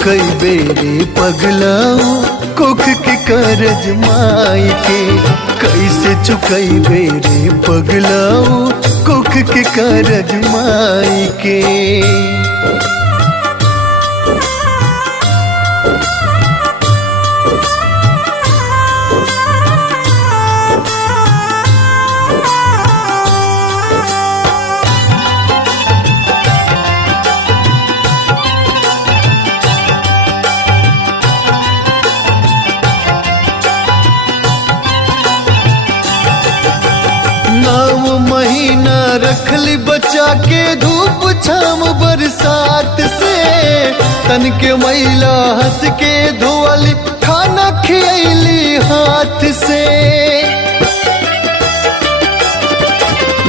चुकई बेरे पगलाऊ कोख के करज माई के। कैसे चुकई बेरे पगलाऊ कोख के करज माई के। महीना रखली बचा के धूप छाम बरसात से। तन के मैला हंस के धोअली खाना खियली हाथ से।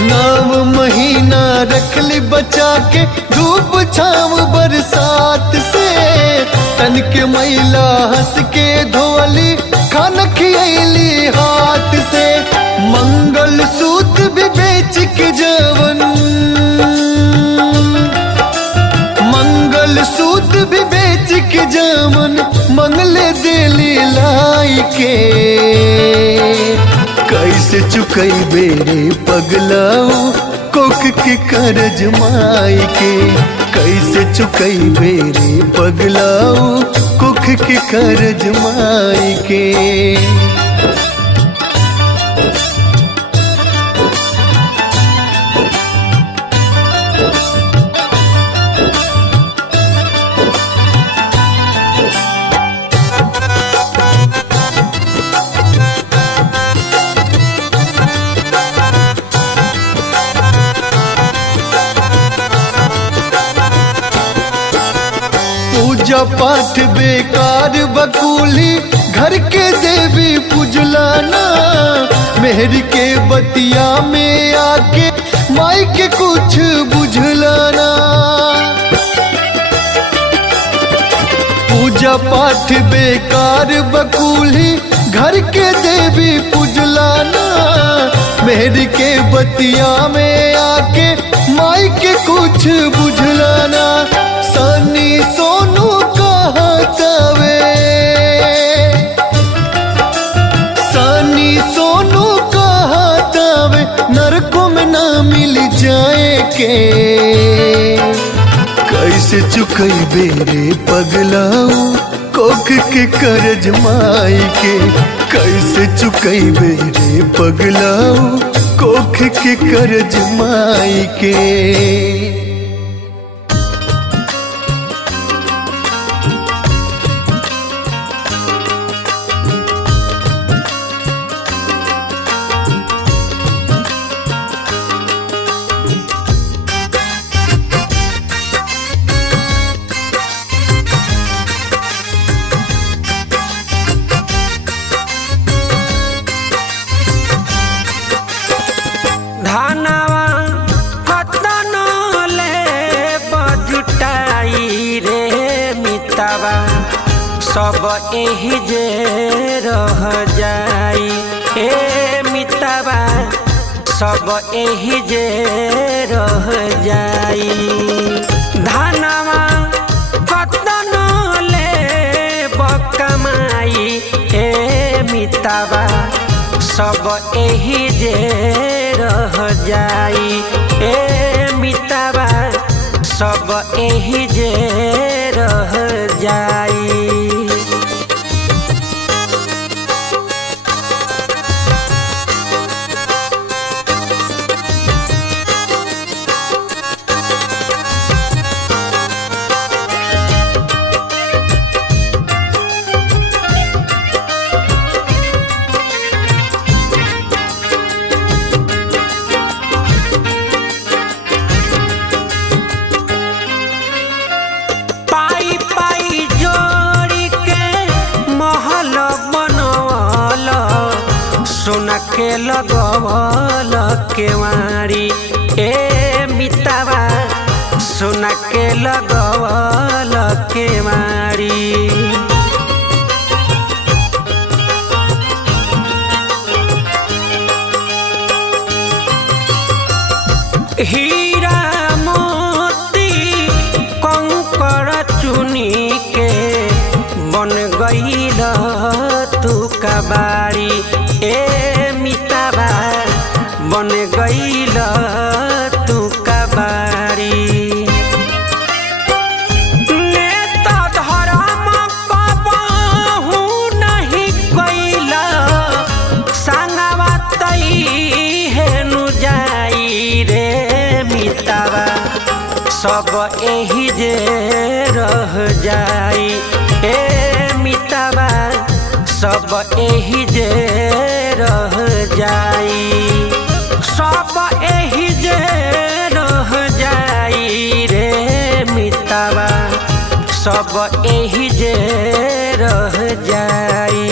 9 महीना रखली बचा के धूप छाम बरसात से। तन के मैला हंस के धोअली खाना खियली हाथ से। मंगल सूत्र भी बेच के जवन, मंगल सूत्र भी बेच के जवन मंगले दिली लाई के। कैसे चुकई बेरे पगलाऊ कोख के करज माई के। कैसे चुकई बेरे पगलाऊ कोख के करज माई के। पूजा पाठ बेकार बकुली घर के देवी पुजलाना। मेहर के बतिया में आके माई के कुछ बुझलाना। पूजा पाठ बेकार बकुली घर के देवी पुजलाना। मेहर के बतिया में आके माई के कुछ बुझलाना। सनी सोनू कहतावे, सनी सोनू कहतावे नरकों में ना मिल जाए के। कैसे चुकई बेरे पगलाऊ कोख के करज माई के। कैसे चुकई बेरे पगलाऊ कोख के करज माई के। धनवा कतन ले बजुटाई रे मितवा सब एही जे रह जाई। ए मितवा सब एही जे रह जाई। धनवा कतन ले बकमाई ए मितवा सब एही जे रह जाई। ए मितवा सब एही जे रह जाई। सोना के लगवल केवाड़ी ए मितवा सोना के लगवल केवाड़ी। हीरा मोती कंकड़ चुनी के बाड़ी ए मितावा बन गईल तू कबाड़ी। नेता धर्म कबहू नहीं कईल संगवा तई हेनु जाई रे मितावा सब एही जे रह जाई ए मितावा सब एही जे रह जाई सब एही जे रह जाई रे मितावा सब एही जे रह जाई।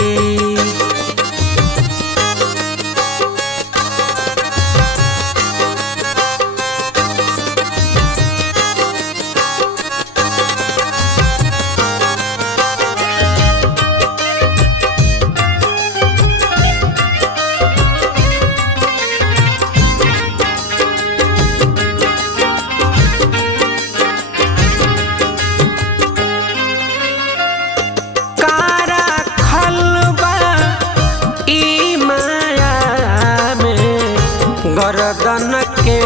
गर्दन के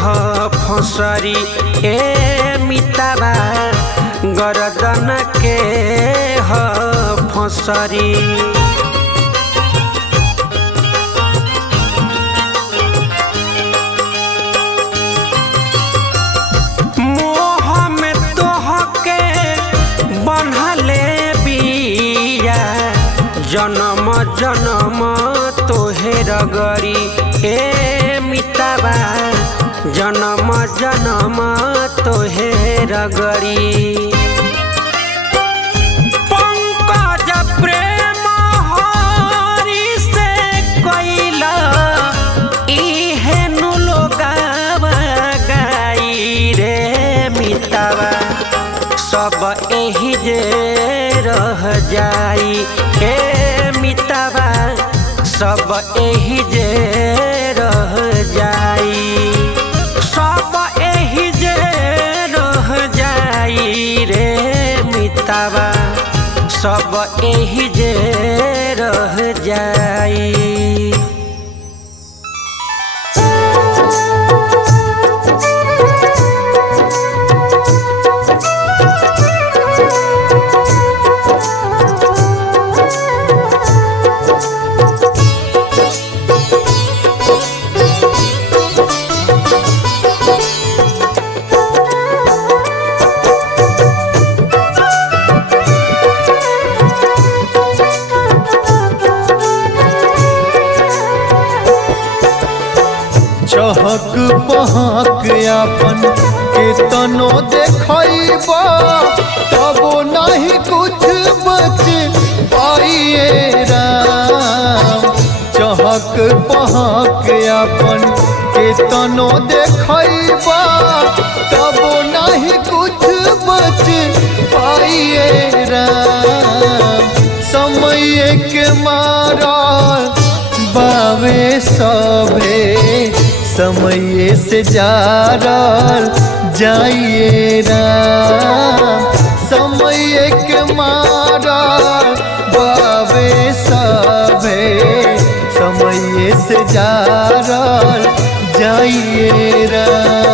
ह फसरी ए मितावा गर्दन के ह फसरी। मोह में तोह के बन्हले बिया जन्म जन्म तोहे रगरी ए मितावा जन्म जन्म तोहे रगरी। पंकज प्रेम हरि से कइला इहेनु लोगावा गाई रे मितावा सब एही जे रह जाई ए मितावा सब एही जे रह जाई सब एही जे रह जाई रे मितावा सब एही जे रह जाई। चहक पहक अपन केतनो देखैबा तबो नहीं कुछ बच पाइए राम। चहक पहक अपन केतनो देखैबा तबो नहीं कुछ बच पाइए राम। समय के मारा बावे सभे समय से जारल जाइए राम। समय के मारा बावे सभे समय से जारल जाइए राम।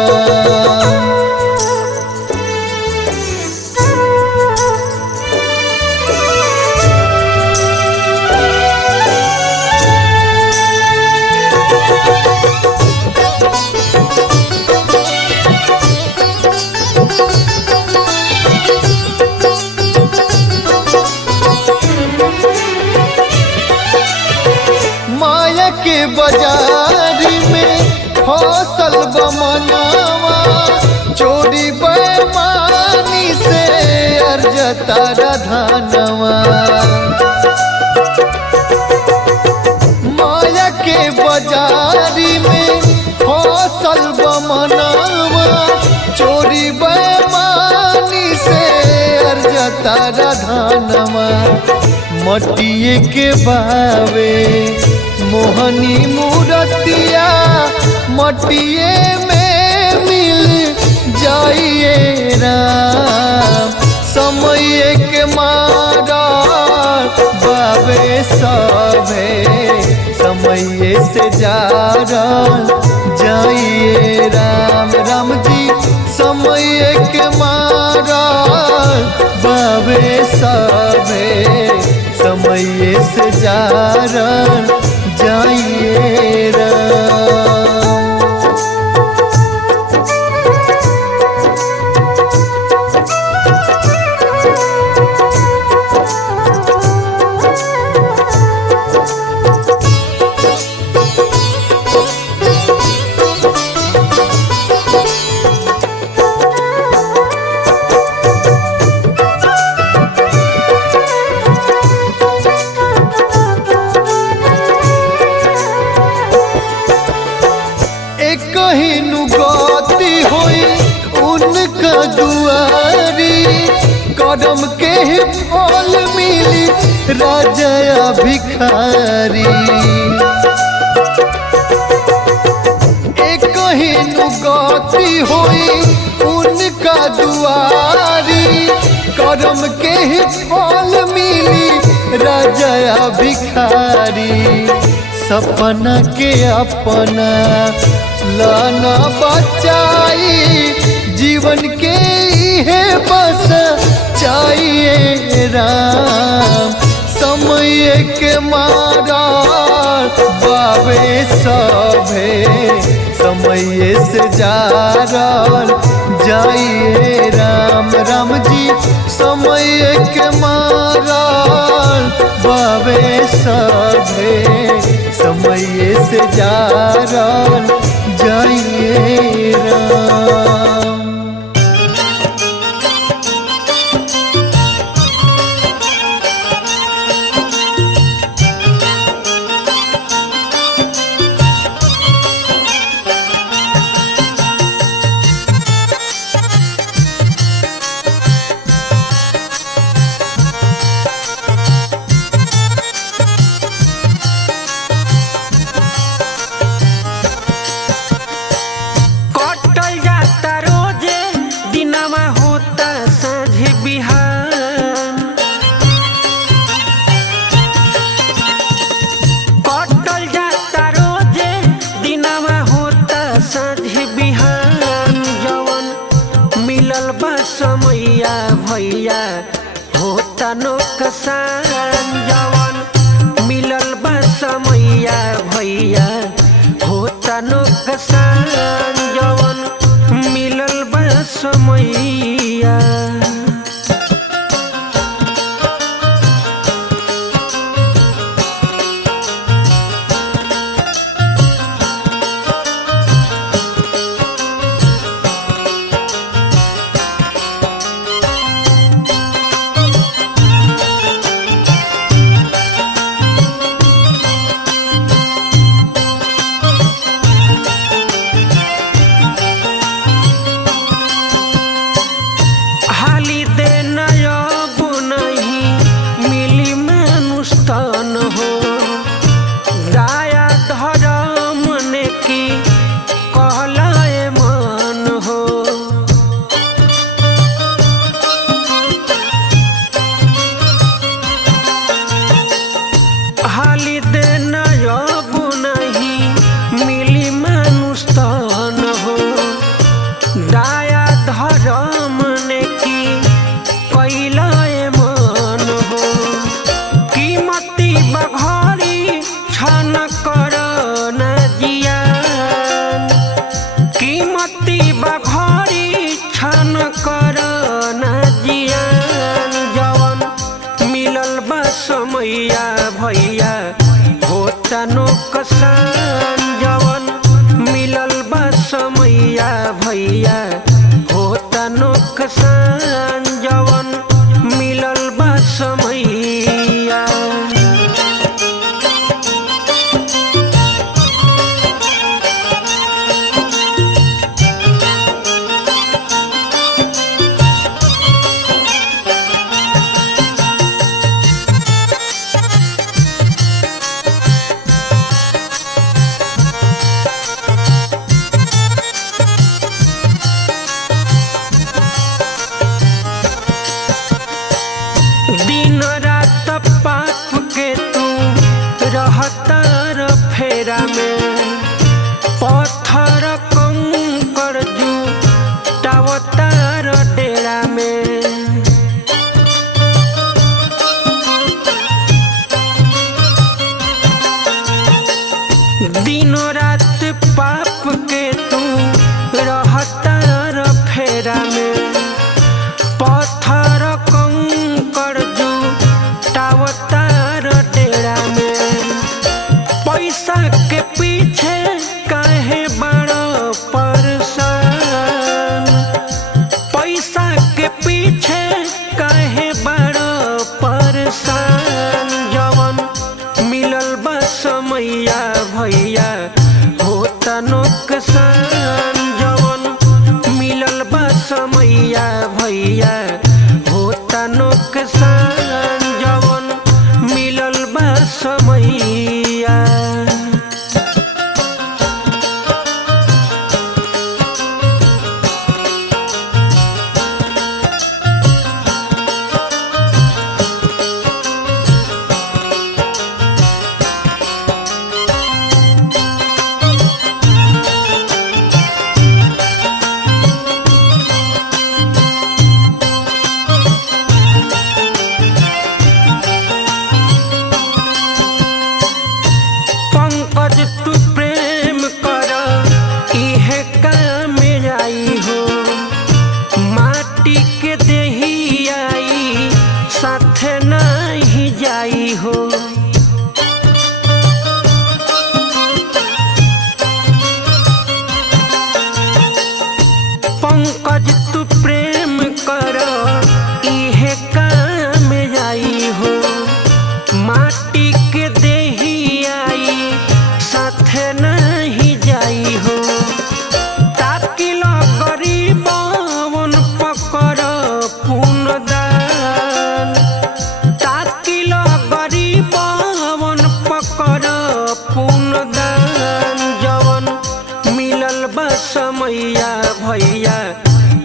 माया के बाजारी में फसल बमनावा चोरी बेईमानी से अर्जता धनवा। माया के बाजारी में फसल बमनावा चोरी बेईमानी से अर्जता धनवा। मटिए के बावे मोहनी मूरतिया मटिए में मिल जाइए राम। समय के मारा बावे सभे समय से जारल जाइए राम राम जी समय के मारल बाबे सभे समय से जारल जाइए राम। कहीं गति होई उनका दुआरी कदम के फल मिली राजा भिखारी। कहीं गति होई उनका दुआरी कदम के फल मिली राजा भिखारी। सपना के अपना लाना बचाई जीवन के है बस चाहिए राम समय के मारा बाबे सभे समय से जारल जाइए राम राम जी समय के मारा बाबे सभे समय से जारल जाइए राम। समैया भैया होता नौकसान जवन मिलल बा समैया भैया होता नौकसान जवन मिलल बा समैया। समैया भैया होता नौकसान जवन मिलल बा समैया भैया होता नौकसान जवन मिलल बा समैया। फेरा में पत्थर कंकड़ जुटावतार डेरा में दिनों रात पाप के तू रहतार फेरा में पत्थर कंकड़ जुटावतार डेरा में पैसा के पीछे काहे बड़ो परेशान पैसा के पीछे काहे बड़ो परेशान जवन मिलल बा समैया भैया होता नुकसान जवन मिलल बा समैया भैया होता नुकसान जवन मिलल बा समैया पंकज तू प्रेम कर इहे काम आई हो माटी के देही आई साथे नहीं जाई हो पंकज तू प्रेम कर इहे काम आई हो माटी के देही आई साथे नहीं जाई हो ताकिल गरीबवन पकर पुनदान ताकिल गरीबवन पकर पुनदान जवन मिलल बा समैया भैया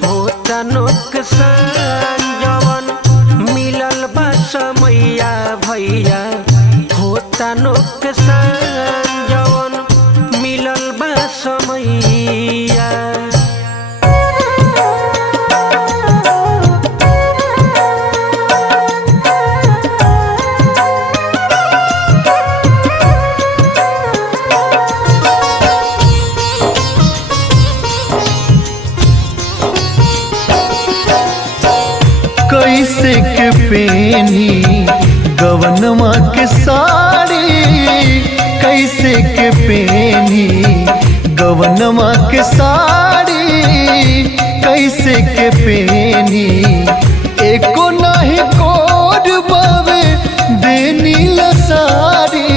होता नुकसान जवन मिलल बा समैया भैया होता नुकसान जवन मिलल बा समैया कैसे के पेनी गवनमा के साड़ी कैसे के पेनी गवनमा के साड़ी कैसे के पेनी एको नहीं कोड बावे देनी लसारी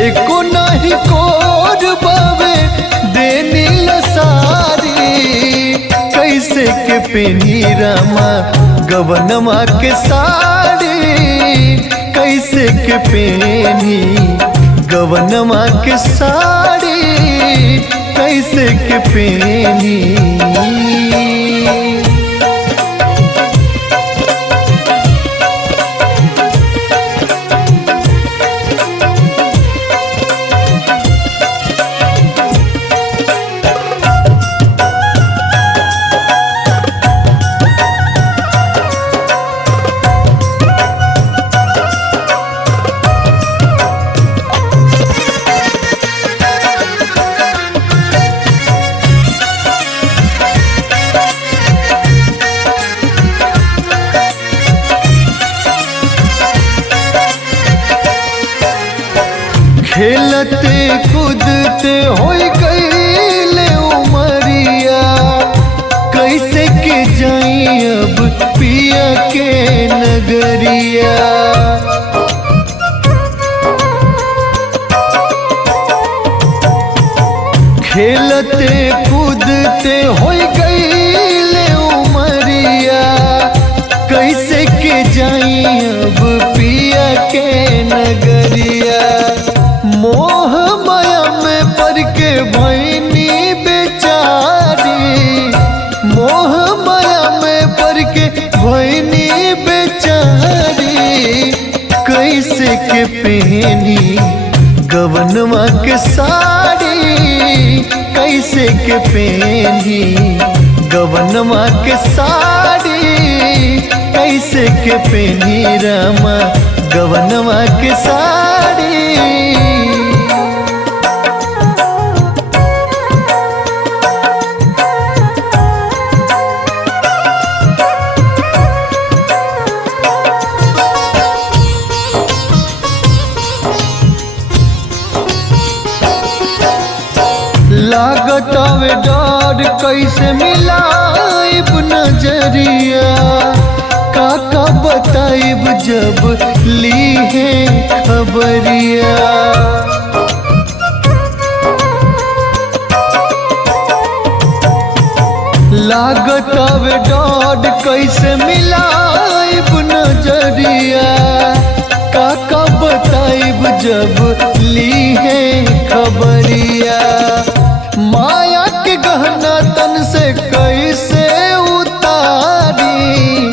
एको नहीं कोड बावे देनी लसारी कैसे के पेनी रामा गवनमा के साड़ी कैसे के पेनी गवनमा के साड़ी कैसे के पेनी खेलते कूदते होई गईले उमरिया कैसे के जाई अब पिया के नगरिया खेलते कूदते होई गईले उमरिया कैसे के जाई अब पिया के नगरिया मोह माया में पड़ के भैनी बेचारी मोह माया में पड़ के भैनी बेचारी कैसे के पहनी गवनमा के साड़ी कैसे के पहनी, गवनमा के साड़ी कैसे के पहनी रामा, गवनमा के साड़ी। लागत आवे डर कैसे मिलाइब नजरिया, काका बताइब जब ली है खबरिया। लागत आवे डर कैसे मिलाइब नजरिया, काका बताइब जब ली है खबरिया। माया के गहना तन से कैसे उतारी,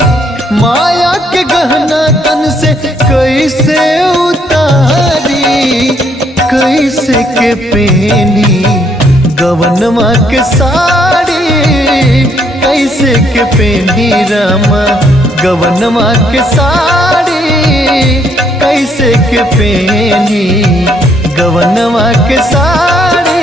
माया के गहना तन से कैसे उतारी, कैसे के पहनी गवनमा के साड़ी, कैसे के पहनी रामा, गवनमा के साड़ी कैसे के पहनी, गवनमा के साड़ी।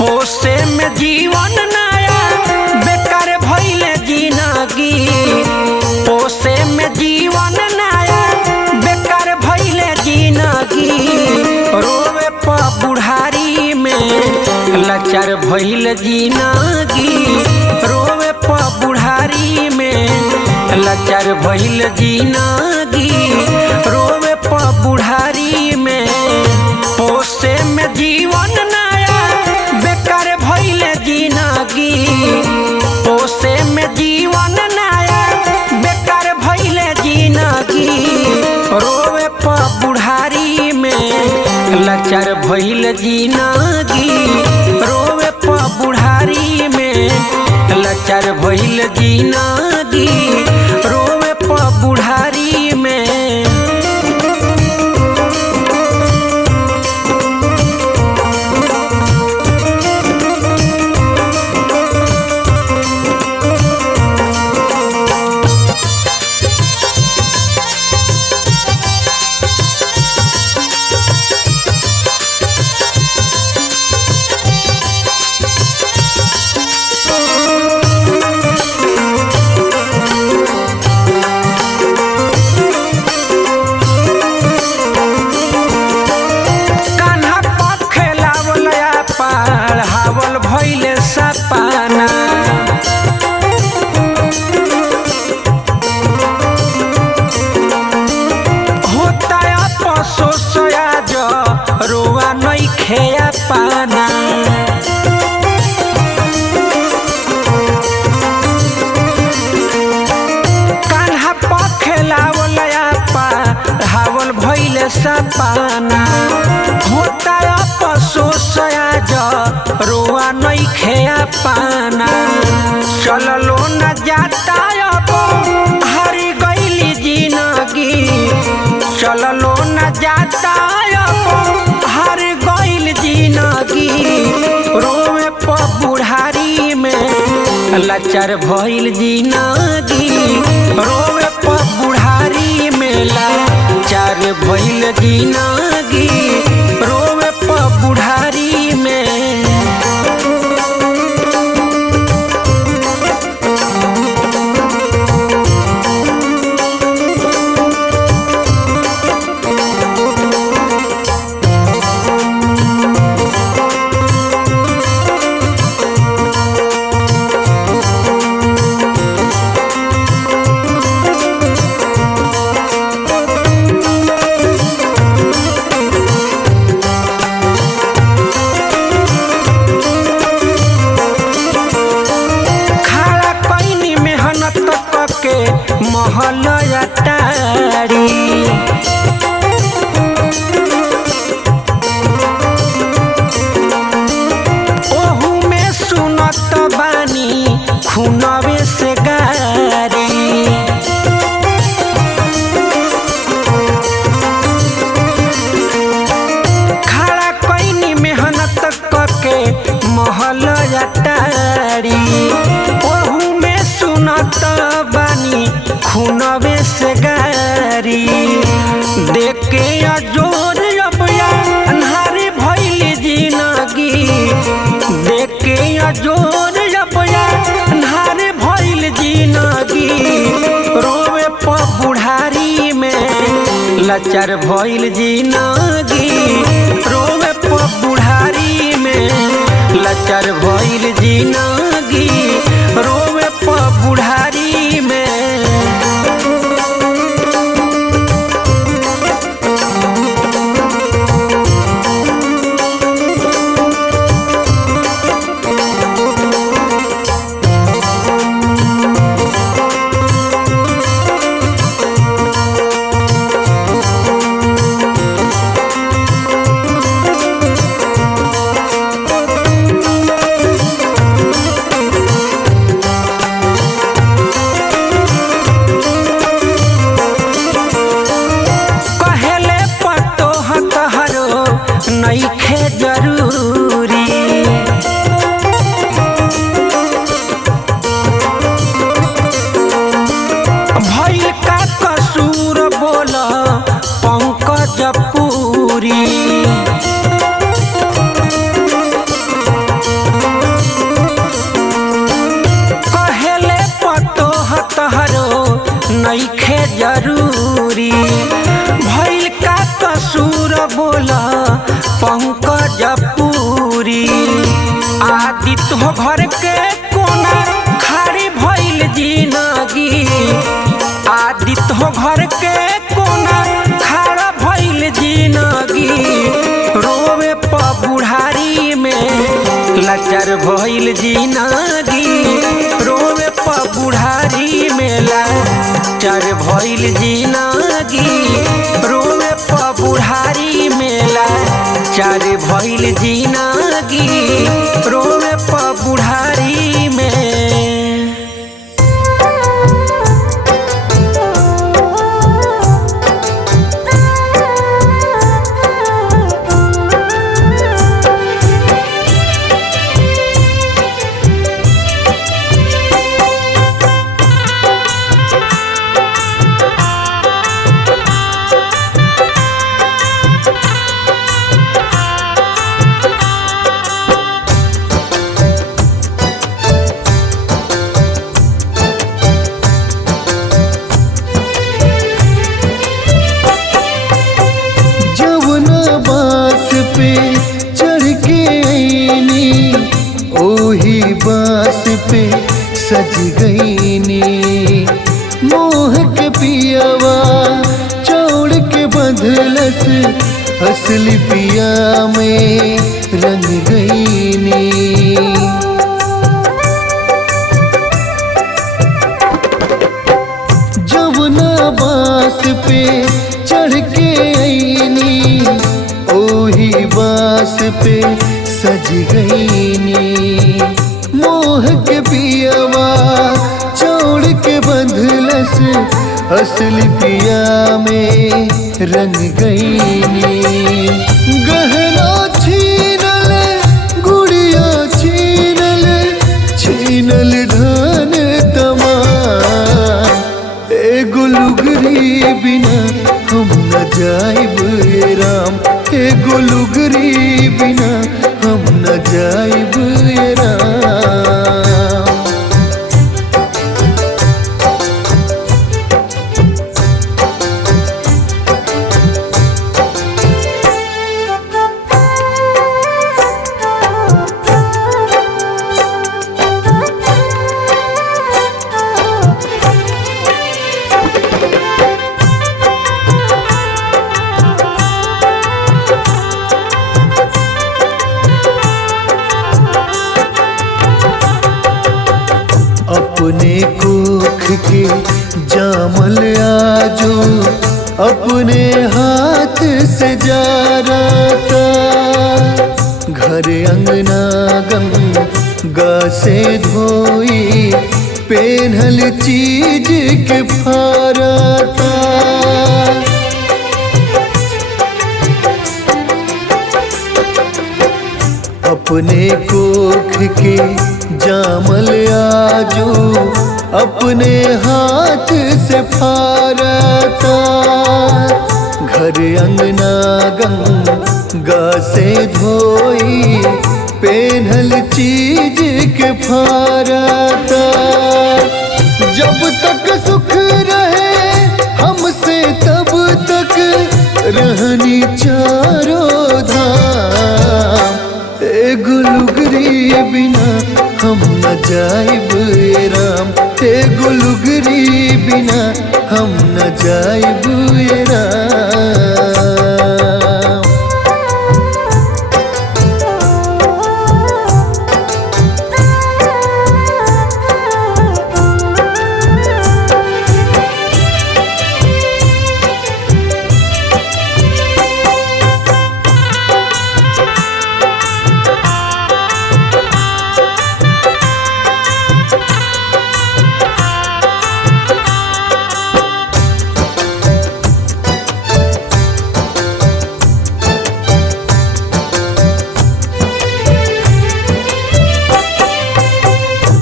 पोसे में जीवन नया बेकार भइले जिंदगी, पोसे में जीवन नया बेकार भइले जिंदगी। रोवे प बुढ़ारी में लाचार भइल जिंदगी, रोवे प बुढ़ारी में लाचार भइल जिंदगी, रोवे प बुढ़ारी में। पोसे में जीवन नया बेकार भइले जिंदगी, पोसे में जीवन नया बेकार भइले जिंदगी। रोवे प बुढ़ारी में लाचार भइल जिंदगी, रोवे प बुढ़ारी में लाचार भइल जिंदगी, रोवे प बुढ़ारी में। हावल भइले सपना, होता अफसोस आज रोआ नइखे पाना। कान्हा पखेलावल हावल भइले सपना, होता अफसोस आज रोआ नइखे पाना। चललो न जाता अब हरी गइली जिंदगी, चललो न जाता अब हर गइल जिंदगी। रोवे प बुढ़ारी में लाचार भइल जिंदगी, रोवे प बुढ़ारी में लाचार भइल जिंदगी, रोवे प बुढ़ारी में। महल अटारी ओहू में सुनत बानी खूनवे से गारी देख के अजोर अबया अन्हारी भइल जिंदगी देख के अजोर अबया अन्हारी भइल जिंदगी रोवे प बुढ़ारी में लाचार भइल जिंदगी रोवे प बुढ़ारी में लाचार भइल जिंदगी रोवे प बुढ़ारी में। नइखे जरूरी भइल का कसूर बोल पंकज पूरी कहेले पतोह तहरो नइखे जरूरी भइल का कसूर बोल पंकज पूरी आदित्य हो घर के कोना खाड़ी भइल जिंदगी आदित्य हो घर के कोना खाड़ा भइल जिंदगी रोवे प बुढ़ारी में लाचार भइल जिंदगी रोवे प बुढ़ारी में लाचार भइल जिंदगी रोवे प बुढ़ारी में लाचार भइल जिंदगी रोवे प बुढ़ारी में। बास पे सज गईनी मोह के पियावा चौड़ के बंधलस असली पिया में रंग गईनी जमुना बास पे चढ़ के आईनी ओही बास पे सज गईनी मोह के पियावा चौड़ के बंधलस असली पिया में रंग गईनी गहना छीनल गुड़िया छीनल छीनल धान तमाम एगो लुगरी बिना हम न जाइब राम एगो लुगरी बिना हम न जाइब राम। अपने कोख के जामल आजो अपने हाथ से जा रहा घर अंगना गंगा से धोई पेन्हल चीज के फारता अपने कोख के जामल आजू अपने हाथ से फारता। घर अंगना गंगा से धोई पेन्हल चीज के फारता। जब तक सुख रहे हमसे तब तक रहनी चारों धाम। एगो लुगरी बिना हम न जाइब ए राम, एगो लुगरी बिना हम न जाइब ए राम।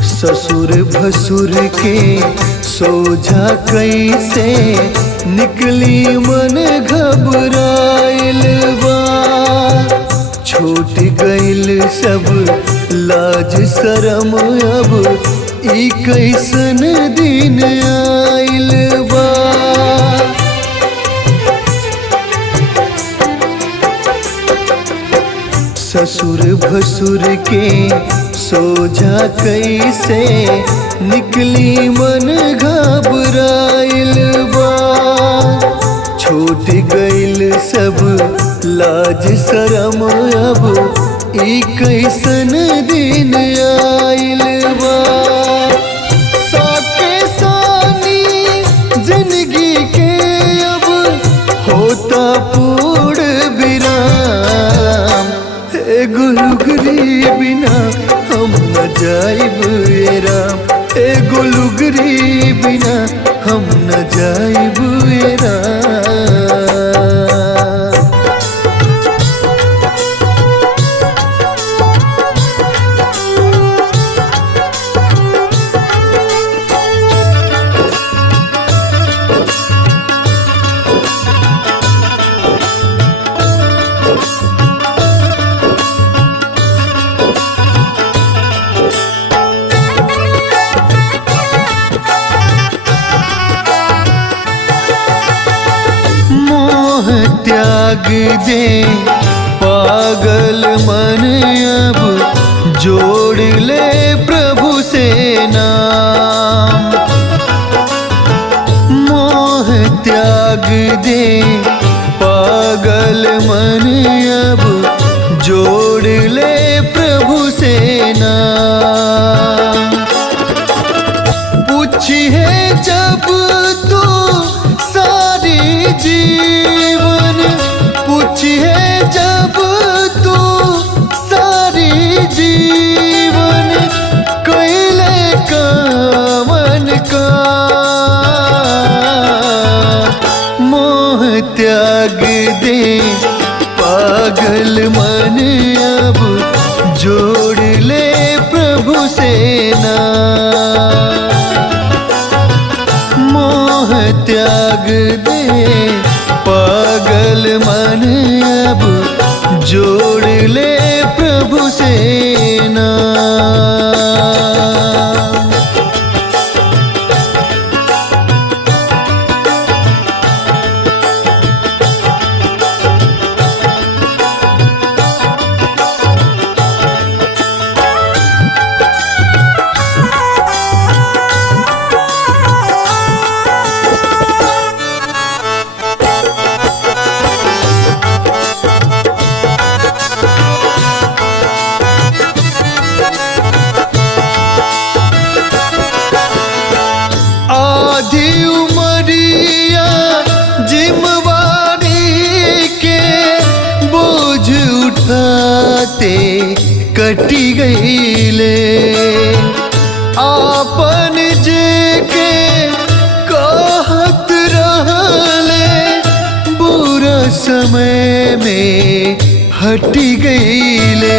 ससुर भसुर के सोझा कैसे निकली मन घबराइल बा। छूट गइल सब लाज शरम अब ई कैसन दिन आइल बा। ससुर भसुर के सोझा कैसे निकली मन घबराइल बा। छूट गइल सब लाज शरम अब ई कैसन दिन आइल बा। साके सानी जिंदगी के अब होता पूर्ण विराम। एगो लुगरी बिना हम न जाइब ए राम, एगो लुगरी बिना हम न जाइब ए राम। त्याग दे पागल मन अब जोड़ ले प्रभु से नाम। मोह त्याग दे पागल मन अब जोड़ ले प्रभु से नाम। पूछिए जब तू सारी जीवन, पूछिए जब तू सारी जीवन कैले कामन का। मोह त्याग दे पागल मन अब जोड़ ले प्रभु से नाम। मोह त्याग दे पागल मन अब जोड़ ले प्रभु से नाम। उठाते कटी गईले आपन जे के कहत रहले बुरा समय में हटी गईले।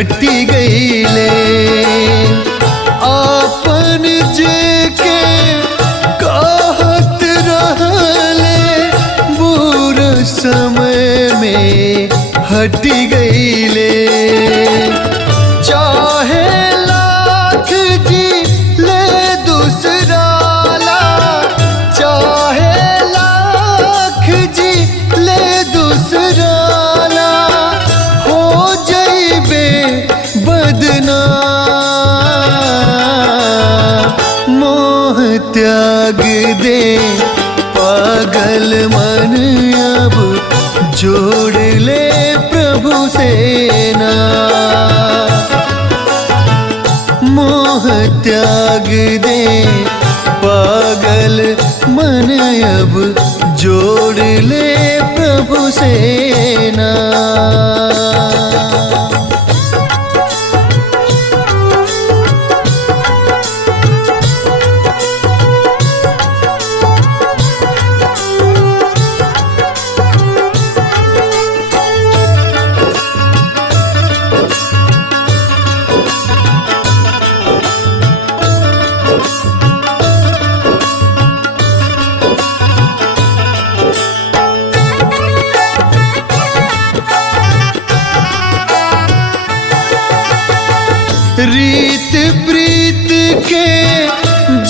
हटी गईले। आपन जे के कहत रहले बुरा समय में हटी गईले। चाहे लाख जी ले दूसरा ला, चाहे लाख जी ले दूसरा ला, हो जइबे बदनाम। मोह त्याग दे पागल मन अब जोड़ ले प्रभु से ना। मोह त्याग दे पागल मन अब जोड़ ले प्रभु से ना। रीत प्रीत के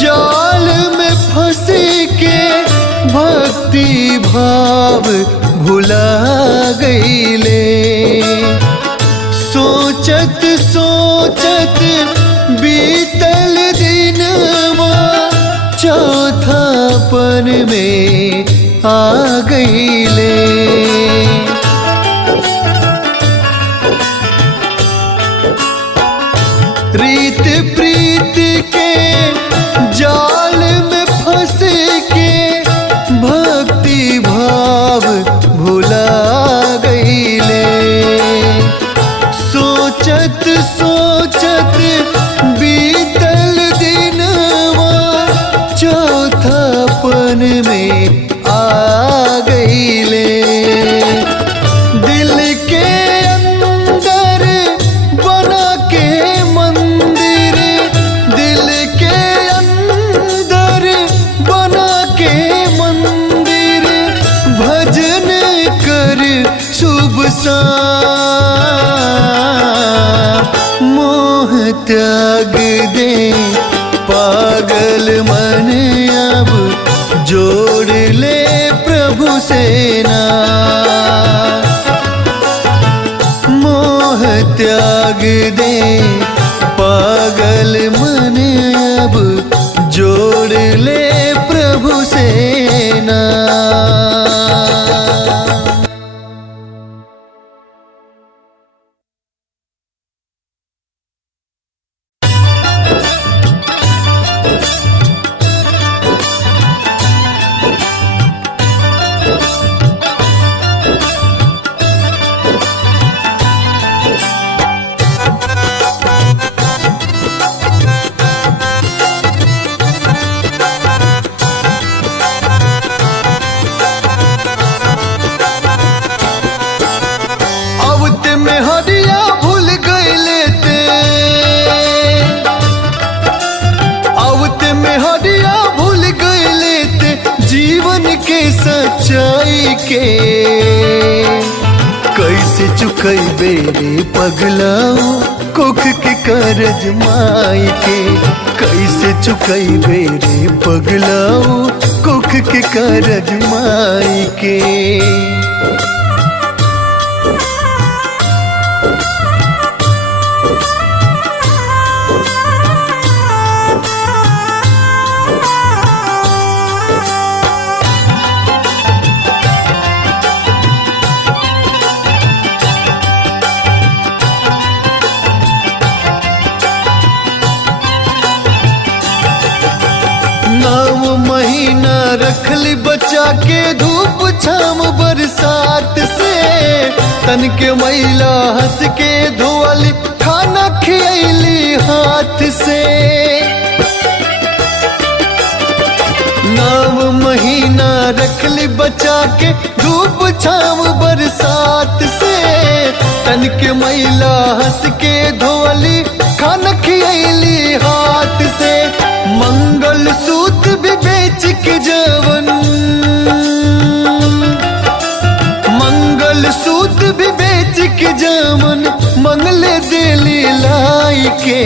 जाल में फंस के भक्ति भाव भुला गईले। सोचत सोचत बीतल दिनवा चौथापन में आ गईले। रीत प्रीत के जाल में फंस के भक्ति भाव भुला गईले। सोचत सोचत बीतल दिनवा चौथापन में आ गईले। दिल के अंदर बना के मंदिर, दिल के अंदर बना के मंदिर, भजन कर शुभ शाम। मोह त्याग दे पागल मन अब जोड़ ले प्रभु से ना। मोह त्याग दे पागल मन अब जोड़ ले प्रभु से ना। सच्चाई के कैसे चुकैबे रे पगलाओ कुख के करज माई के। कैसे चुकैबे रे पगलाओ कुख के करज माई के। रखली बचा के धूप छाम बरसात से, तन के मैला हंस के धोवली खाना खियली हाथ से। 9 महीना रखली बचा के धूप छाम बरसात से, तन के मैला हंस के धोली खान खियली हाथ से। मंगल सूत्र भी बेच के जवन, मंगल सूत्र भी बेच के जवन मंगले दिली लाई के।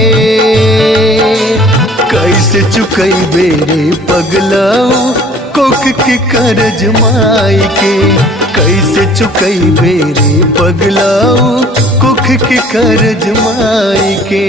कैसे चुकैबे रे पगलाऊ कोख के करज माई के। कैसे चुकैबे रे पगलाऊ कोख के करज माई के।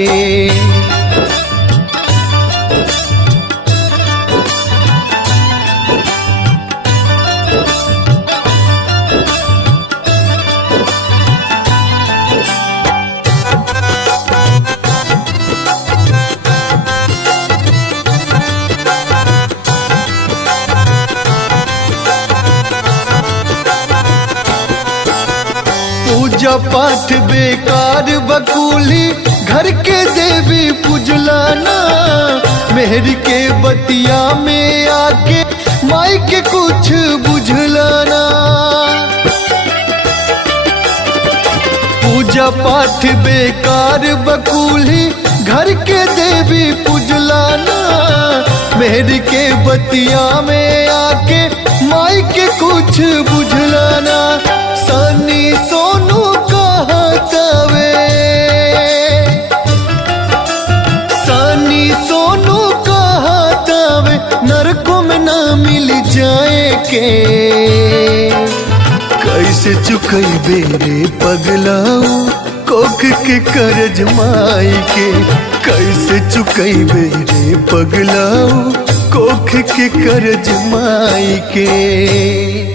पूजा पाठ बेकार बकुली घर के देवी पूजलाना। मेहर के बतिया में आके माई के कुछ बुझलाना। पूजा पाठ बेकार बकुली घर के देवी पूजलाना। मेहर के बतिया में आके माई के कुछ बुझलाना। सनी सोनू कहतावे, सनी सोनू कहतावे नरकों में ना मिल जाए के। कैसे चुकैबे रे पगलाऊ कोख के करज माई के। कैसे चुकैबे रे पगलाऊ कोख के करज माई के।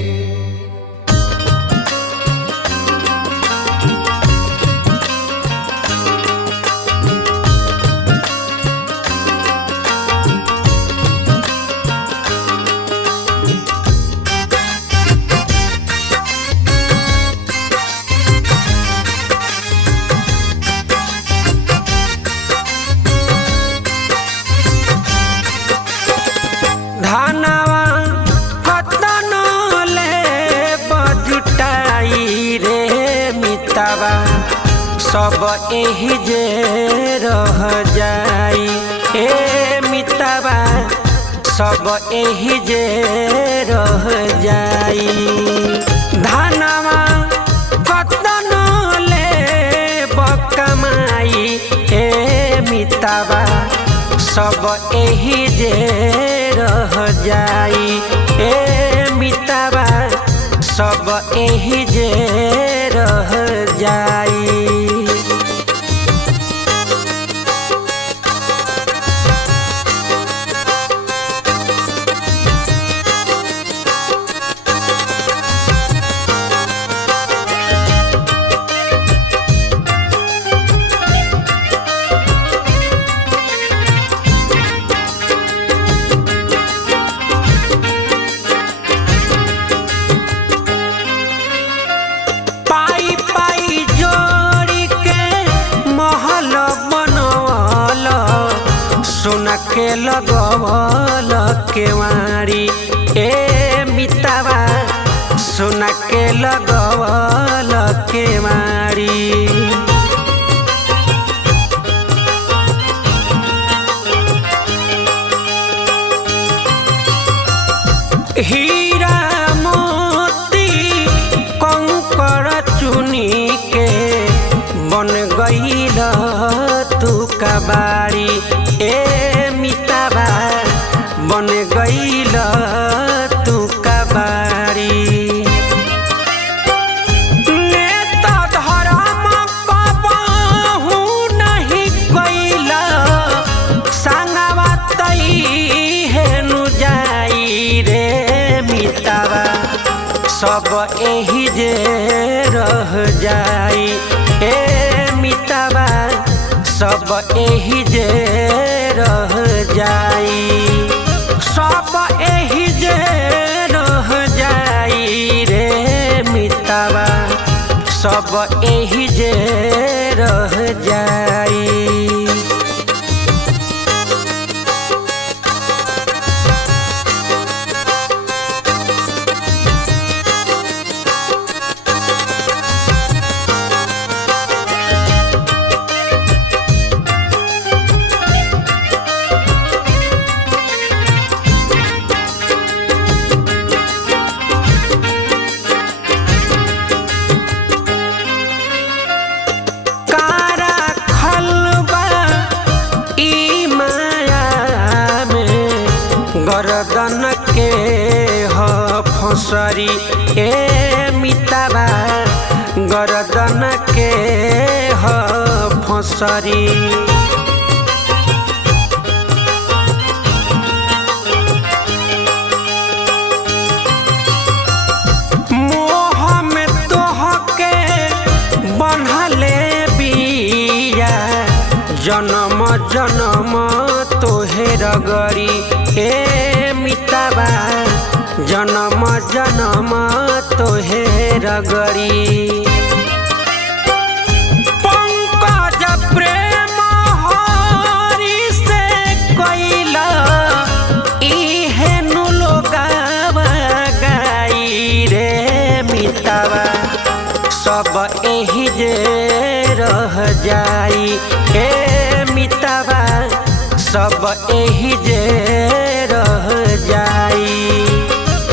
धनवा कतन ले बजुटाई रे मितवा सब एही जे रह जाई। ए मितवा सब एही जे रह जाई। धनवा कतन ले बकमाई ए मितवा सब एही जे रह जाई। ए मितवा सब एही जे रह जाई। पाई पाई जोड़ी के महल बनवल सोना के लगवल केवाड़ी। ए मितवा सोना के लगवल केवाड़ी। हीरा मोती कंकड़ चुनी के बन गईल तू कबाड़ी। ए मितवा बन गईल तू कबाड़ी। नेता धर्म कबहू नहीं कैला संगवा तई हेनु जाई रे मितवा सब एही जे रह जाई। ए मितवा सब एही जे रह जाई। सब एही जे रह जाई रे मितवा सब एही जे रह जाई। फसरी ए मितावा गरदन के ह फसरी। मोह में तोहके बन्हले बिया जन्म जन्म तोहे रगरी ए मितावा जन्म जन्म तोहे रगरी। पंकज प्रेम हरि से कैला इहे नु लोगावा गाई रे मितावा सब एही जे रह जाई ए मितावा सब एही जे रह जाई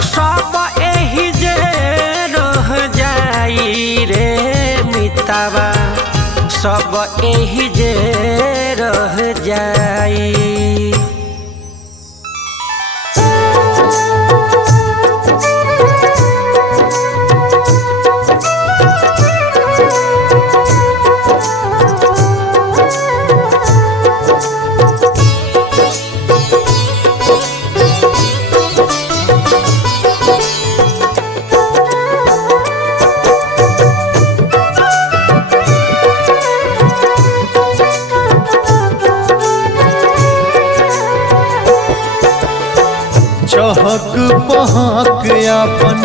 सब एही जे रह जाई रे मितावा सब एही जे रह जाई। चहक पहक अपन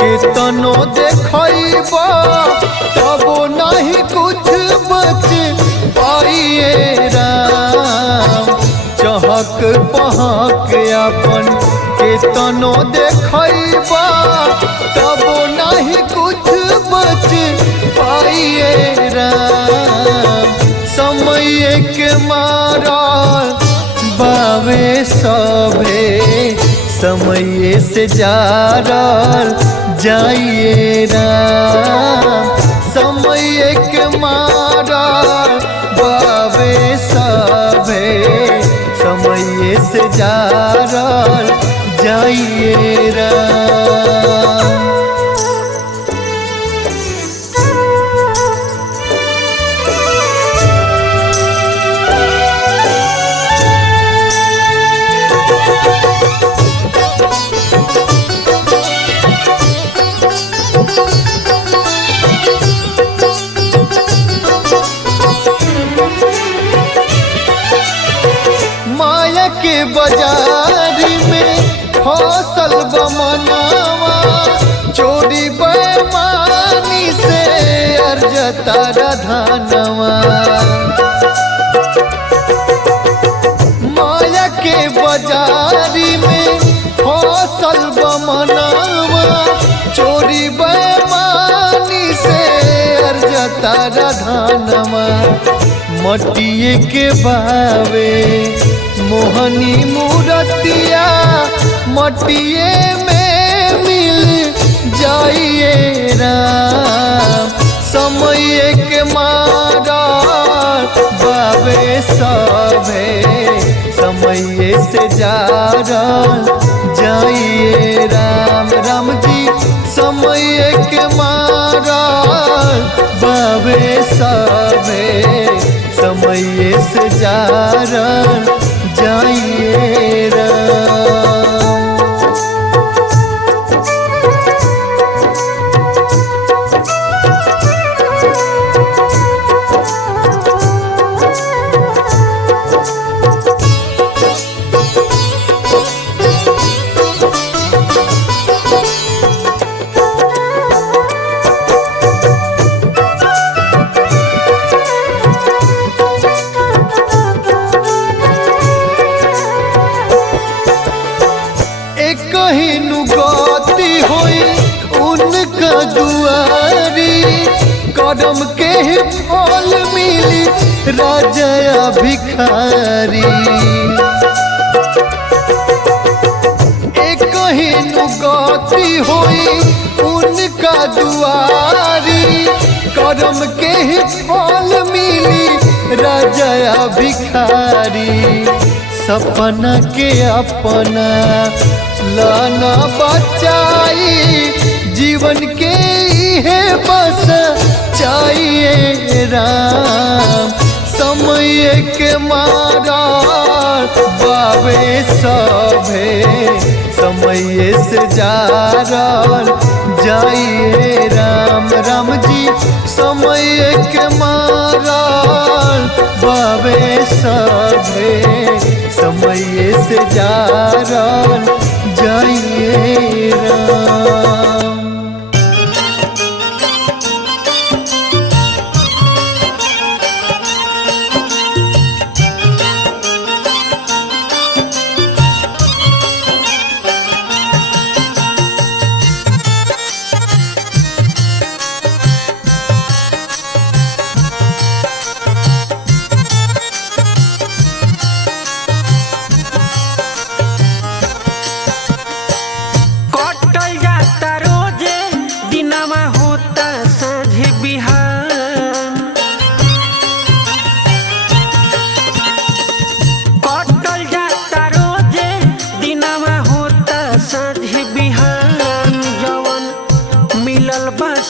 केतनो देखैबा तबो नहीं कुछ बच पाइए राम। चहक पहक अपन केतनो देखैबा तबो नहीं कुछ बच पाइए राम। समय के मारा बावे सभे समय से जारल जाइए राम। समय के मारा बावे सभे समय से जारल जाइए राम। माया के बाजारी में फसल बमनावा चोरी बेमानी से अर्जता राधानवा। माया के बाजारी में फसल बमनावा चोरी बेमानी से अर्जता राधानवा। मटिए के बावे मोहनी मूरतिया मटिए में मिल जाइए राम। समय के मारा बावे सभे समय से जारल जाइए राम। राम जी समय के मारा बावे सभे समय से जारल जाइए राम। कहीं गति होई उनका दुआरी कदम के फल मिली राजा भिखारी। कहीं गति होई उनका दुआरी कदम के फल मिली राजा भिखारी। सपना के अपना लाना बचाई जीवन के है बस चाहिए राम। समय के मारा बाबे सभे समय से जा जाइए राम। राम जी समय के मारा बाबे सभे समय से जा जाइए राम।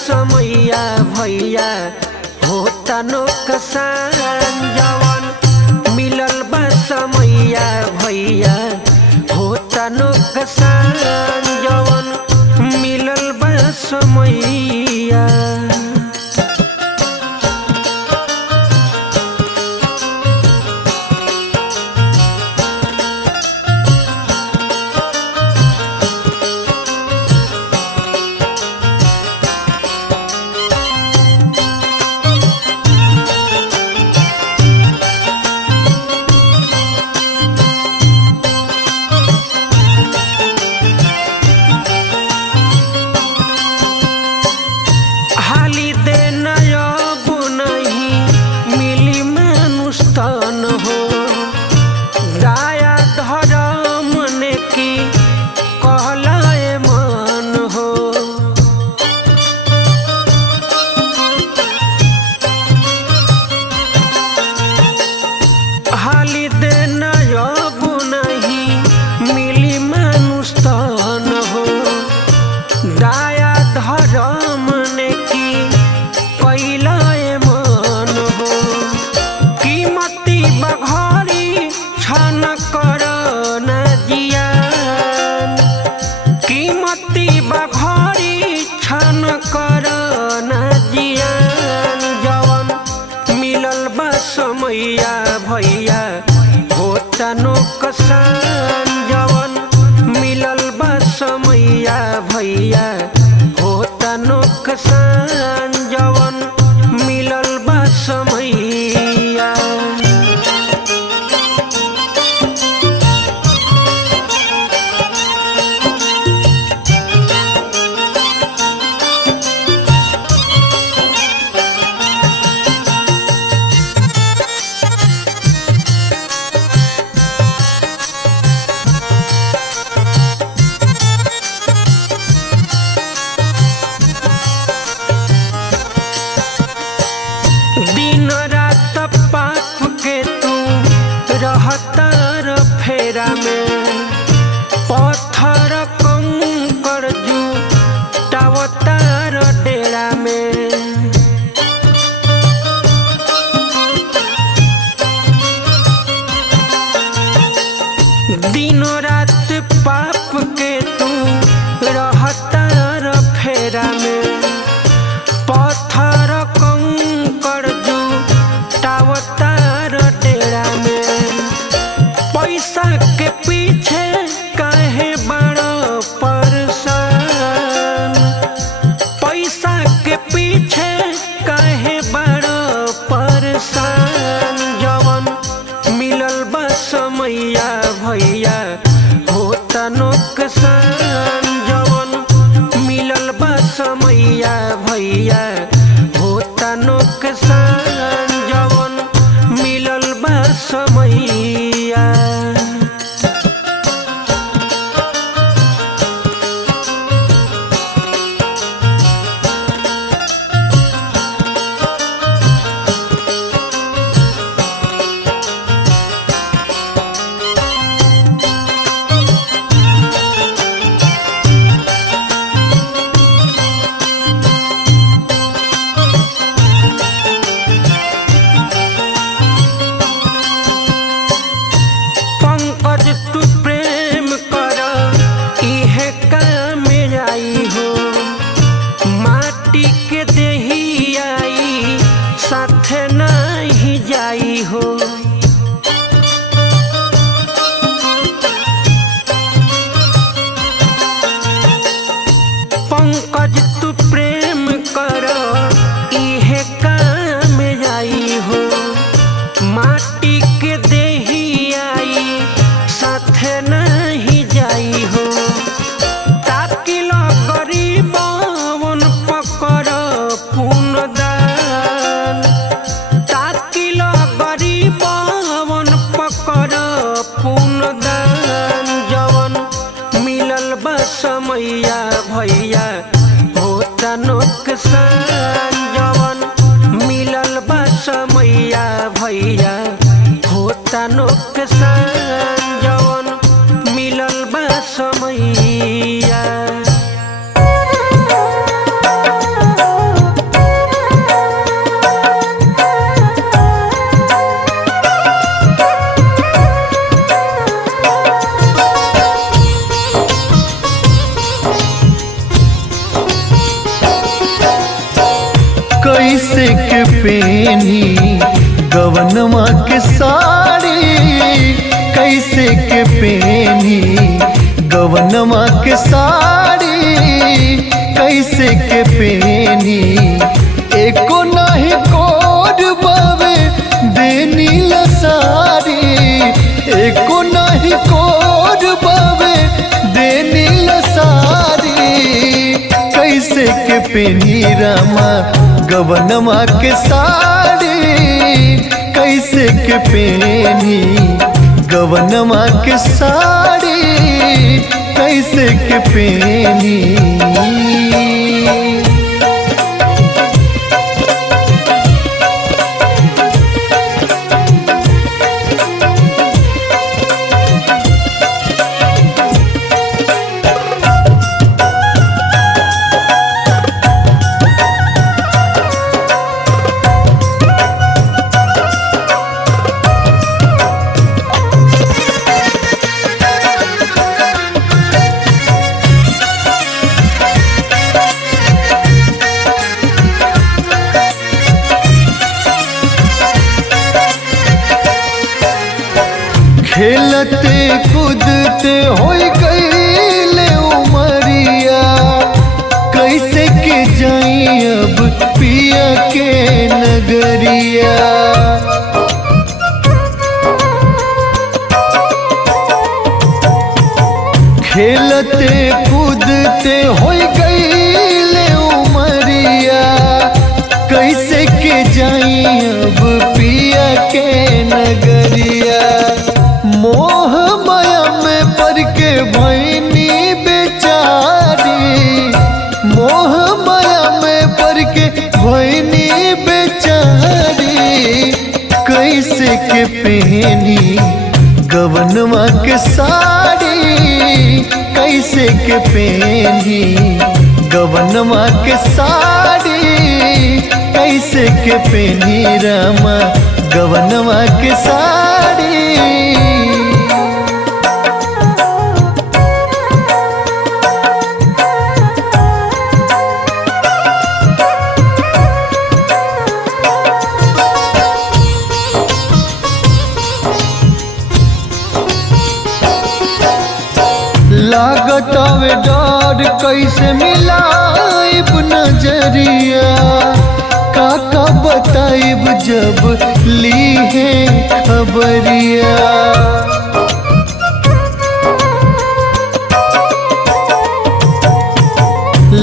समैया भैया होता नुकसान जवन मिलल बा समैया भैया होता नुकसान जवन मिलल बा समैया। समैया भैया होता नुकसान जवन मिलल बा समैया भैया होता नुकसान जवन मिलल बा समैया। दिन रात पाप के तू रहतर फेरा में पत्थर कंकर जुटावतार डेरा में। दिन रात पाप के तू रहतर फेरा में पत्थर कंकर जुटावतार डेरा में। पैसा के पीछे काहे बड़ो परेशान पैसा के पीछे काहे बड़ो परेशान जवन मिलल बा समैया भैया होता नुकसान जवन मिलल बा समैया भैया होता नुकसान जवन मिलल बा समैया। जवन मिलल बा समैया। कैसे के पेनी गवनमा के साड़ी, कैसे के पेनी गवनमा के साड़ी, कैसे के पेनी एको नाही कोड बावे देनी लसारी, एको नाही कोड बावे देनी लसारी, कैसे के पेनी रामा गवनमा के साड़ी, कैसे के पेनी गवनमा के साड़ी, कैसे के पेनी। खेलते कूदते होई गईले उमरिया, कैसे के जाई अब पिया के नगरिया। खेलते कूदते होई गईले उमरिया, कैसे के जाई अब पिया के नगरिया। मोह माया में पड़ के भैनी बेचारी, मोह माया में पड़ के भैनी बेचारी, कैसे के पहनी गवनमा के साड़ी, कैसे के पहनी गवनमा के साड़ी, कैसे के पहनी रामा गवनमा के साड़ी। लागत आवे डर कैसे मिलाइब नजरिया, काका बताइब जब ली है खबरिया।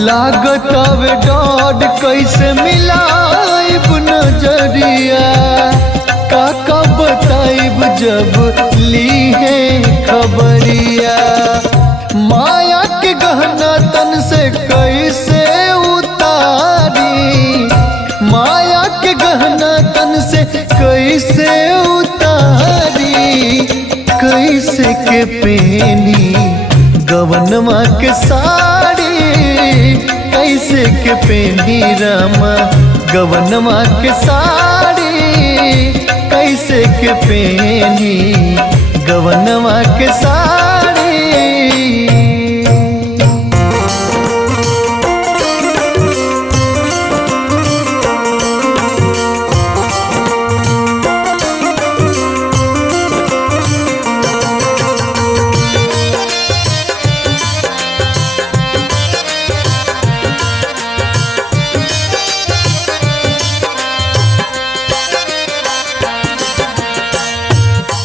लागत आवे डर कैसे मिलाइब नजरिया, काका बताइब जब ली है खबरिया। माया के गहना तन से कैसे उतारी, माया के गहना तन से कैसे उतारी, कैसे के पेनी गवनमा के साड़ी, कैसे के पेनी रामा गवनमा के साड़ी, कैसे के पेनी गवनमा के साड़ी।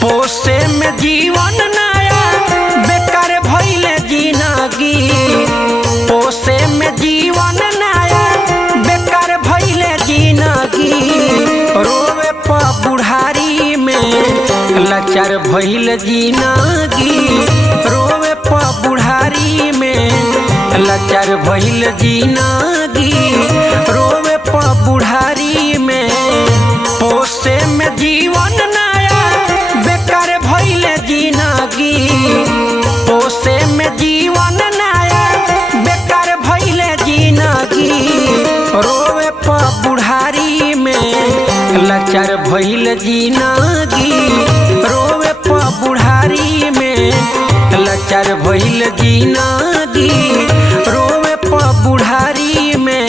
पोसे में जीवन नया बेकार भइले जिंदगी, पोसे में जीवन नया बेकार भइले जिंदगी। रोवे प बुढ़ारी में लाचार भइल जिंदगी, रोवे प बुढ़ारी में लाचार भइल जिंदगी, रोवे प बुढ़ारी में। पोसे में जीवन नया बेकार भइले लाचार भइल जिंदगी रोवे प बुढ़ारी में।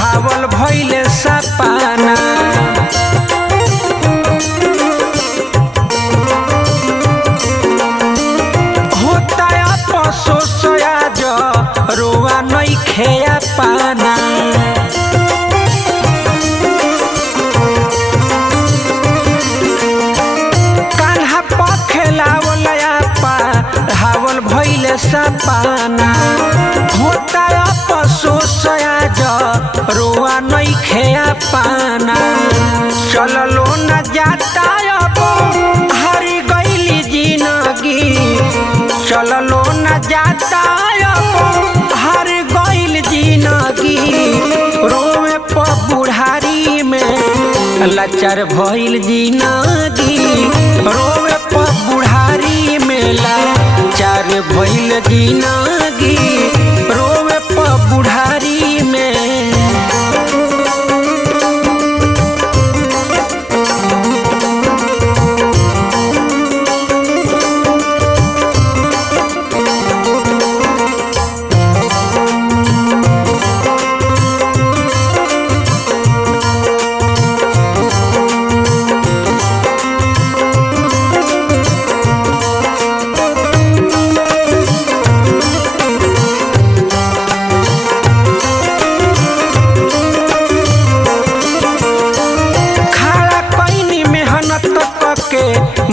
हावल भइले सपना होता अफसोस आज रोआ नइखे पाना। कान्हा पखेलावल हावल भइले सपना होता अफसोस आज रोआ नइखे पाना। चललो न जाता अब हारी गइली जिंदगी चललो न जाता अब हारी गइल जिंदगी रोवे प बुढ़ारी में। लाचार भइल जिंदगी रोवे प बुढ़ारी में। लाचार भइल जिंदगी रोवे प बुढ़ारी में।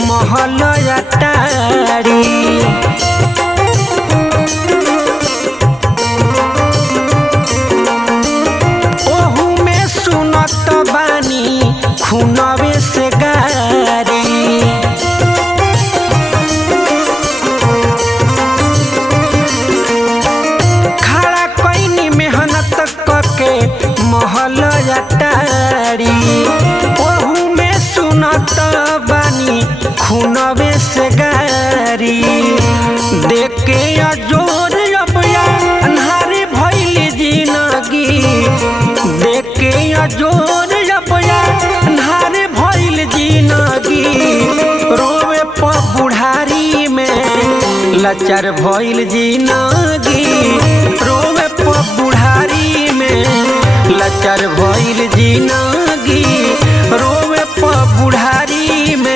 महल अटारी ओहू में सुनत बानी खूनवे से गारी। खड़ा कैनी मेहनत करके महल अटारी ओहू में सुनत बानी खूनवे से गारी। देख के अजोर अबया अन्हारी भइल जिंदगी देख के अजोर अबया अन्हारी भइल जिंदगी रोवे प बुढ़ारी में। लाचार भइल जिंदगी रोवे प बुढ़ारी में। लाचार भइल जिंदगी रोवे प बुढ़ारी में।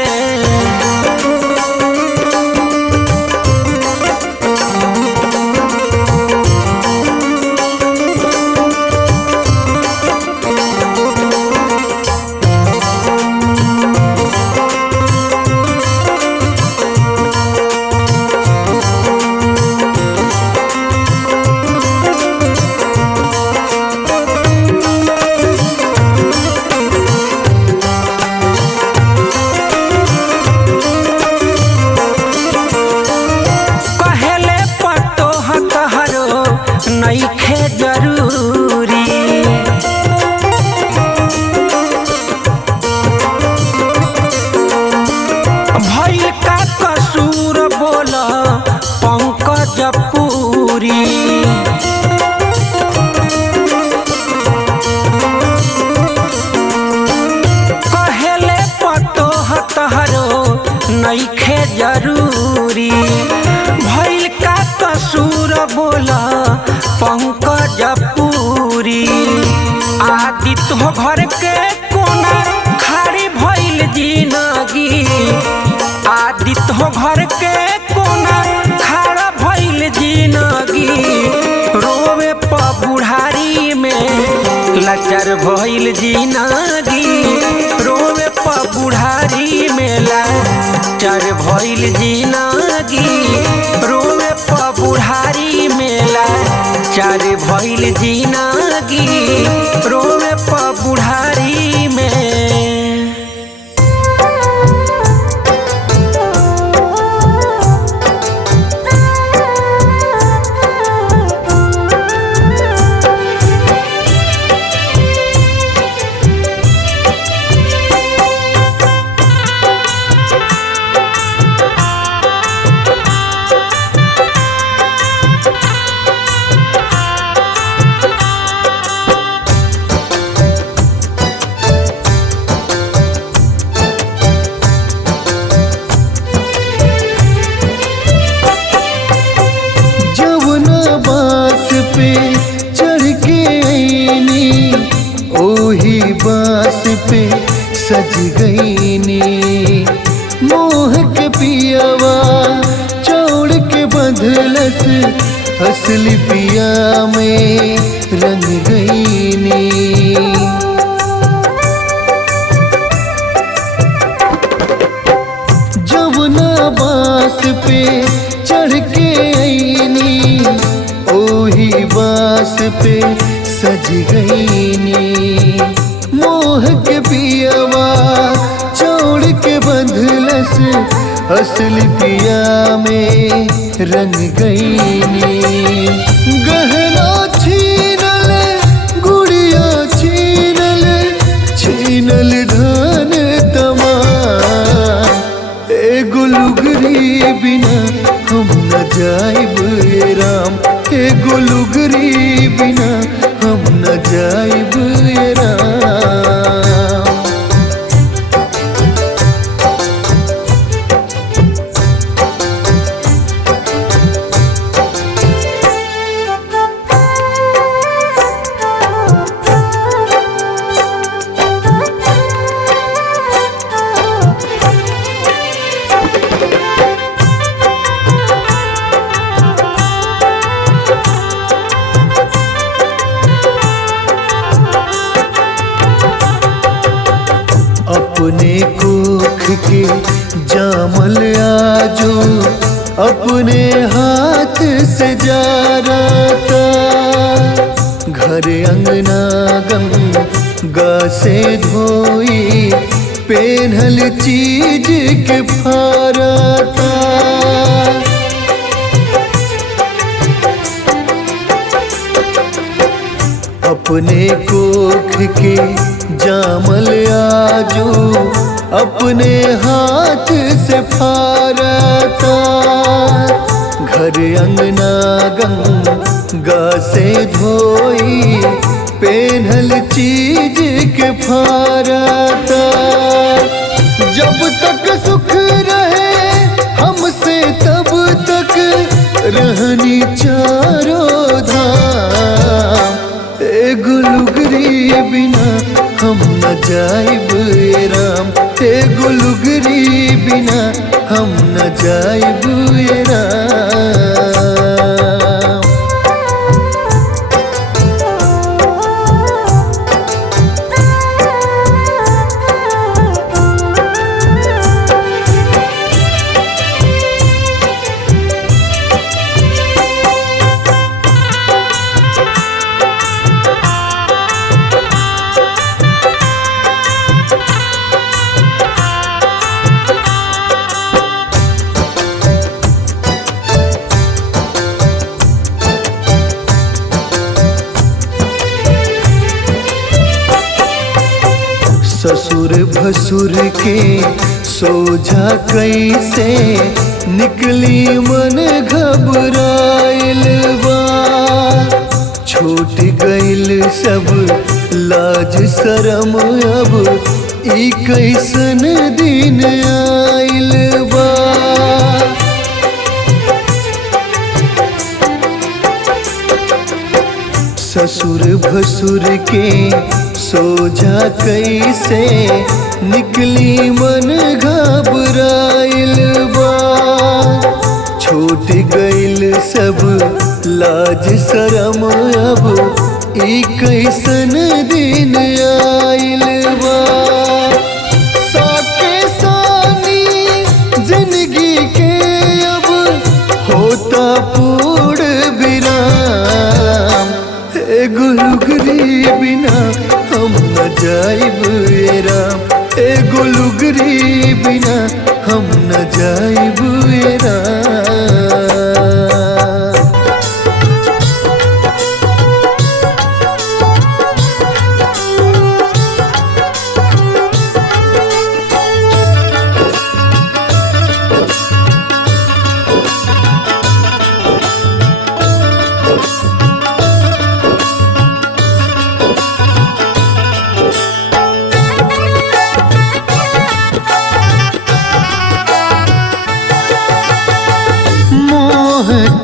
नइखे जरूरी भइल का कसूर बोल पंकज पूरी। कहेले पतोह तहरो नइखे जरूरी भइल का कसूर बोल पंकज पूरी। आदित्य हो घर के कोना खाड़ी भइल जिंदगी आदित्य हो घर के कोना खाड़ा भइल जिंदगी रोवे प बुढ़ारी में। लाचार भइल जिंदगी रोवे प बुढ़ारी में। लाचार भइल जिंदगी रोवे प बुढ़ारी में। लाचार भइल जिंदगी रोवे प बुढ़ारी में। बास पे सज गईनी। मोह के पियावा छोड़ के बंधलस असली पिया में रंग गईनी। जमुना बास पे चढ़ के आईनी, ओही बास पे सज गईनी। मोह के पियावा छोड़ के बंधलस असली पिया में रंग गईनी। गहना छीनल गुड़िया छीनल, छीनल धन तमाम। एगो लुगरी बिना हम न जाइब ये राम, एगो लुगरी बिना हम न जाइब ये राम। अपने कोख के जामल आजो अपने हाथ से जा रहा। घर अंगना गंगा से धोई पेन्हल चीज के फारता। अपने कोख के जामल आजो अपने हाथ से फारता। घर अंगना गंगा से धोई पेन्हल चीज के फारता। जब तक सुख रहे हमसे तब तक रहनी चारों धाम। एगो लुगरी बिना हम न जाइब ये राम, एगो लुगरी बिना हम न जाइब ये राम। ससुर भसुर के सोझा कैसे निकली मन घबराइल बा। छूट गइल सब लाज शरम अब ई कैसन दिन आइल बा। ससुर भसुर के सोझा कैसे निकली मन घबराइल बा। छूट गइल सब लाज शरम अब ई कैसन दिन आइल बा। साके सानी जिंदगी के अब होता पूर्ण विराम। एगो लुगरी बिना हम न जाइब ये राम, एगो लुगरी बिना हम न जाइब ये राम।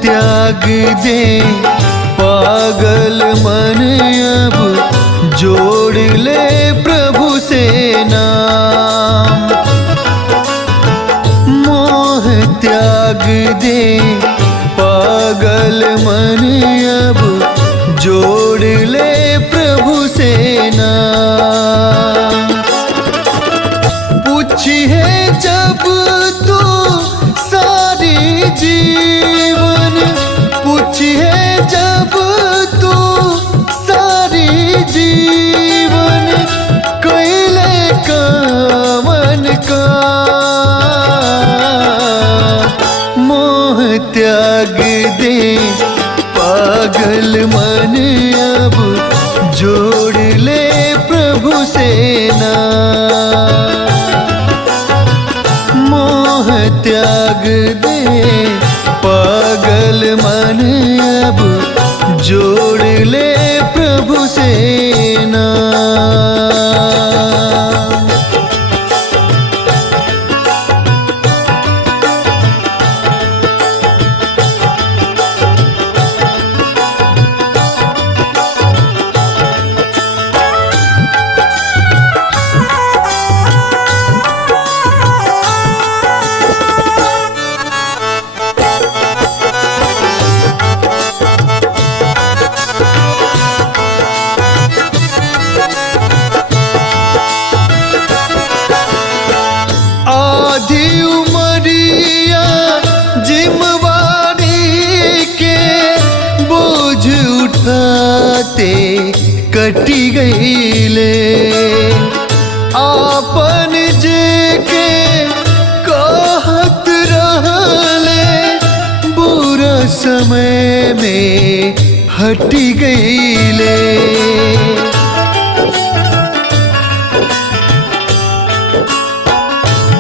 त्याग दे पागल मन अब जोड़ ले त्याग दे पागल मन अब जोड़ ले प्रभु से नाम। पूछिए जब तू सारी जीवन, पूछिए जब तू सारी जीवन, कैले कामन का मोह त्याग दे पागल मन अब जोड़ ले प्रभु से नाम। मोह त्याग दे पागल मन अब जोड़ ले प्रभु से नाम। आधी उमरिया जिम्मेवारी के बोझ उठाते कटी गईले, आपन जे के कहत रहले बुरा समय में हटी गईले।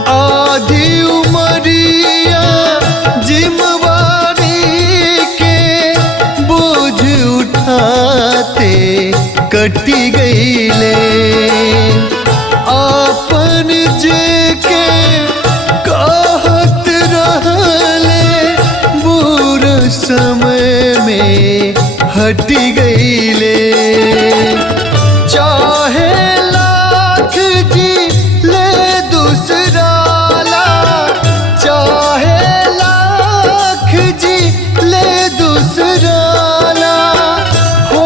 आधी उमरिया जिम्मेवारी के बोझ उठाते कटी गईले, आपन जे के कहत रहले बुरा समय में हटी गईले। चाहे लाख जी ले दूसरा ला, चाहे लाख जी ले दूसरा ला, हो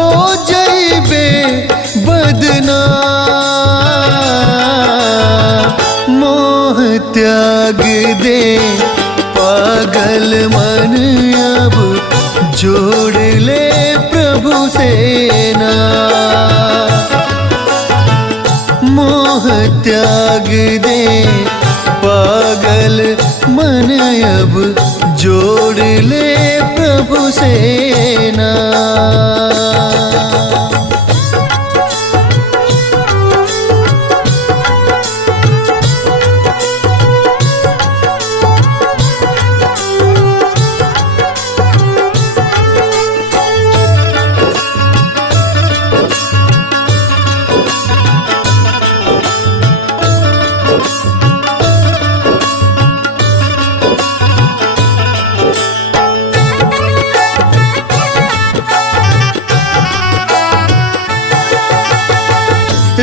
जइबे बदनाम। मोह त्याग दे पागल मन अब जोड़ ले प्रभु से नाम। मोह त्याग दे पागल मन अब जोड़ ले प्रभु से नाम।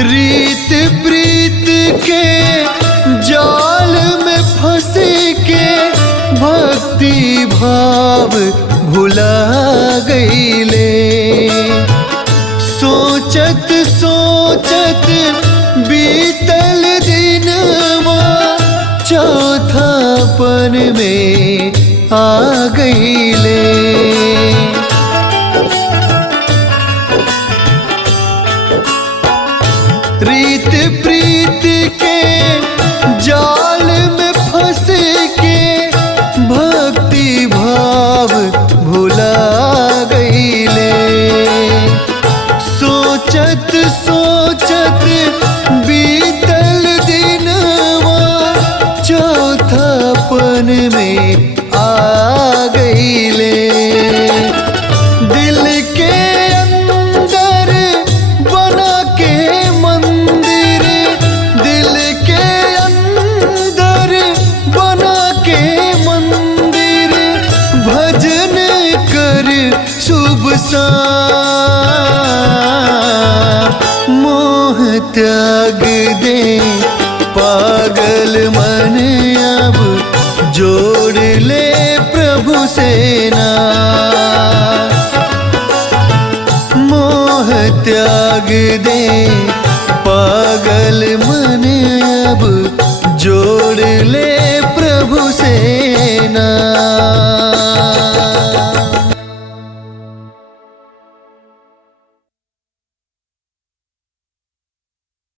रीत प्रीत के जाल में फंस के भक्ति भाव भुला गईले। सोचत सोचत बीतल दिनवा चौथापन में आ गईले। रीत प्रीत के जाल में फंस के भक्ति भाव भुला गईले। सोचत सोचत बीतल दिनवा चौथापन में आ गईले। दिल के अंदर बना के मंदिर, दिल के अंदर बना के मंदिर, भजन कर शुभ शाम। मोह त्याग दे पागल मन अब जोड़ ले प्रभु सेना। मोह त्याग दे